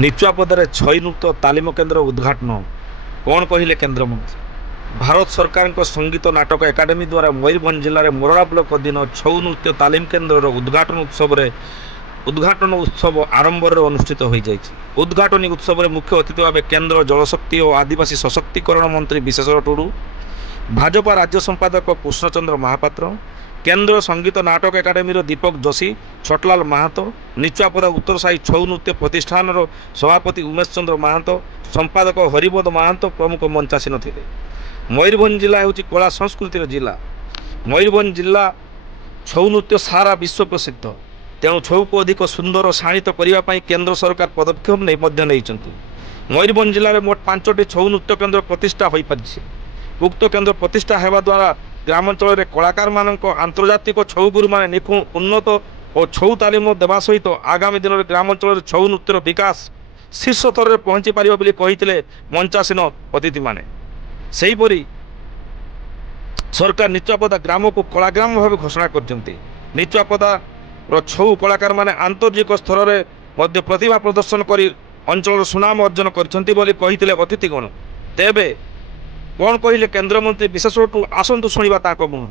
निचुआपदार छई नृत्य तालीम केन्द्र उद्घाटन कौन कहले केन्द्रमंत्री। भारत सरकार संगीत नाटक एकाडेमी द्वारा मयूरभंज जिले में मोरड़ा ब्लॉक अधीन छऊ नृत्य तालीम केन्द्र उद्घाटन उत्सव आरंभ अनुष्ठित हो जाएगी। उद्घाटनी उत्सव में मुख्य अतिथि भाव केन्द्र जलशक्ति और आदिवासी सशक्तिकरण मंत्री विशेश्वर टुडू, भाजपा राज्य संपादक कृष्णचंद्र महापात्र, केन्द्र संगीत नाटक एकाडेमी दीपक जोशी, छटलाल महातो, निचुआपदा उत्तर साई छऊ नृत्य प्रतिष्ठान सभापति उमेश चंद्र महातो, संपादक हरिबोध महातो प्रमुख मंचासीन थे। मयूरभंज जिला हूँ कला संस्कृतिर जिला। मयूरभंज जिला छऊ नृत्य सारा विश्व प्रसिद्ध। तेणु छऊ को अधिक सुंदर शाणित करने केन्द्र सरकार पदक्षेप नहीं। मयूरभंज जिले में मोट 5टी छऊ नृत्य केन्द्र प्रतिष्ठा हो पारि। उक्त केन्द्र प्रतिष्ठा होगा द्वारा ग्रामांचल में कलाकार मान आंतर्जातिक छऊ गुरु मान निपुण उन्नत और छऊ तालीम देवा सहित आगामी दिन में ग्रामांचल छऊ नृत्यर विकास शीर्ष स्तर में पहुंची पार कहते मंचासीन अतिथि माने। सेहीपरि सरकार निचुआपदा ग्राम को कलाग्राम भाव घोषणा कर निचुआपदा छऊ कलाकार माने आंतर्जातिक स्तर में प्रतिभा प्रदर्शन कर अंचल सुनाम अर्जन करते अतिथिगण। तेबे कौन कहले केन्द्रमंत्री विशेश्वर टुडू आसतु शुणा मुँह।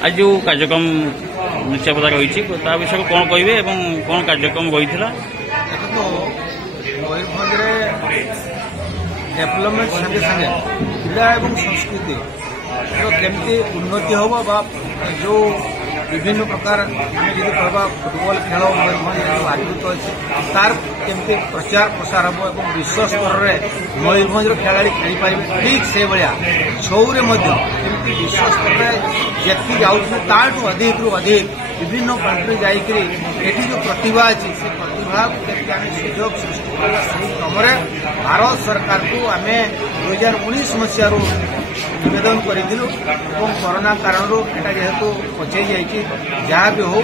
आज जो कार्यक्रम निचुआपदा रही विषय कौन कहे कौन कार्यक्रम रही देखो मयूरभंज डेभलपमेंट संगे संगे क्रीड़ा और संस्कृति केमती उन्नति हम जो विभिन्न प्रकार कहवा फुटबॉल खेल मयूरभंज आदृत अच्छे तार केमती प्रचार प्रसार हम और विश्व स्तर में मयूरभंज खेलाड़ी खेली पारे। ठीक से भाया छऊरे केमती विश्व स्तर में जी जाऊँ अधिक रु अधिक विभिन्न कंट्री जाकि जो प्रतिभा अच्छी से प्रतिभा को सुजोग सृष्टि करवा सही क्रम भारत सरकार को आम 2019 मसीह निवेदन करूँ। कोरोना कारण एटा जेहेतु पचई जहाँ भी हो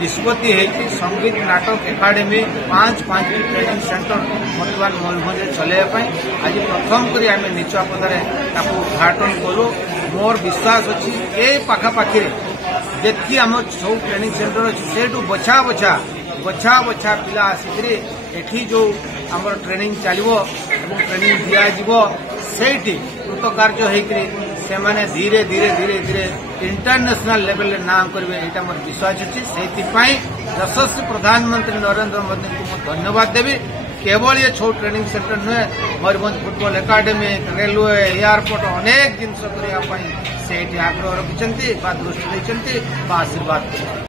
निष्पत्ति है संगीत नाटक एकाडेमी 5 ट्रेनिंग सेंटर बर्तमान मयूरभंज चलैवाई आज प्रथम कर आम निचुआपदार उद्घाटन कलु। मोर विश्वास अच्छी ये पाखापाखि जी आम सब ट्रेनिंग सेंटर अच्छी से बछा बछा पिला आसिक जो आम ट्रेनिंग चलो ट्रेनिंग दिज्व से कृतकार्य होने धीरे धीरे धीरे धीरे इंटरनेशनल लेवल में नाम करेंगे यहाँ मोर विश्वास अच्छी। से यशस्वी प्रधानमंत्री नरेंद्र मोदी को धन्यवाद देवी। केवल ये छऊ ट्रेनिंग सेंटर नुहे Mayurbhanj football academy railway airport अनेक जिनस करने से आग्रह रखिंट दृष्टि देते आशीर्वाद।